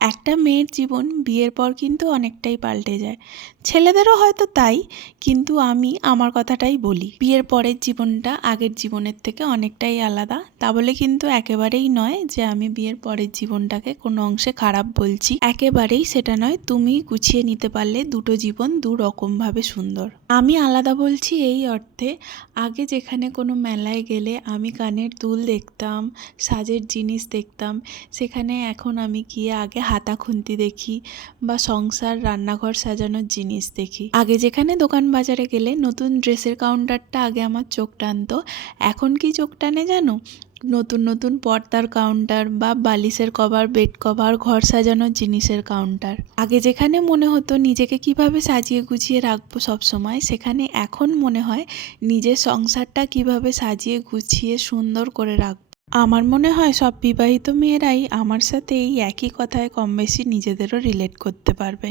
একটা মেয়ের জীবন বিয়ের পর কিন্তু অনেকটাই পাল্টে যায়। ছেলেদেরও হয়তো তাই, কিন্তু আমি আমার কথাটাই বলি। বিয়ের পরের জীবনটা আগের জীবনের থেকে অনেকটাই আলাদা। তা বলে কিন্তু একেবারেই নয় যে আমি বিয়ের পরের জীবনটাকে কোনো অংশে খারাপ বলছি, একেবারেই সেটা নয়। তুমি গুছিয়ে নিতে পারলে দুটো জীবন দু রকমভাবে সুন্দর। আমি আলাদা বলছি এই অর্থে, আগে যেখানে কোনো মেলায় গেলে আমি কানের দুল দেখতাম, সাজের জিনিস দেখতাম, সেখানে এখন আমি গিয়ে আগে হাতা খুন্তি দেখি বা সংসার রান্নাঘর সাজানোর জিনিস দেখি। আগে যেখানে দোকান বাজারে গেলে নতুন ড্রেসের কাউন্টারটা আগে আমার চোখ টানতো, এখন কি চোখ টানে জানো? নতুন নতুন পর্দার কাউন্টার বা বালিশের কভার, বেড কভার, ঘর সাজানোর জিনিসের কাউন্টার। আগে যেখানে মনে হতো নিজেকে কিভাবে সাজিয়ে গুছিয়ে রাখবো সবসময়, সেখানে এখন মনে হয় নিজের সংসারটা কিভাবে সাজিয়ে গুছিয়ে সুন্দর করে রাখবো। আমার মনে হয় সব বিবাহিত মেয়েরাই আমার সাথে এই একই কথায় কম বেশি নিজেদেরও রিলেট করতে পারবে।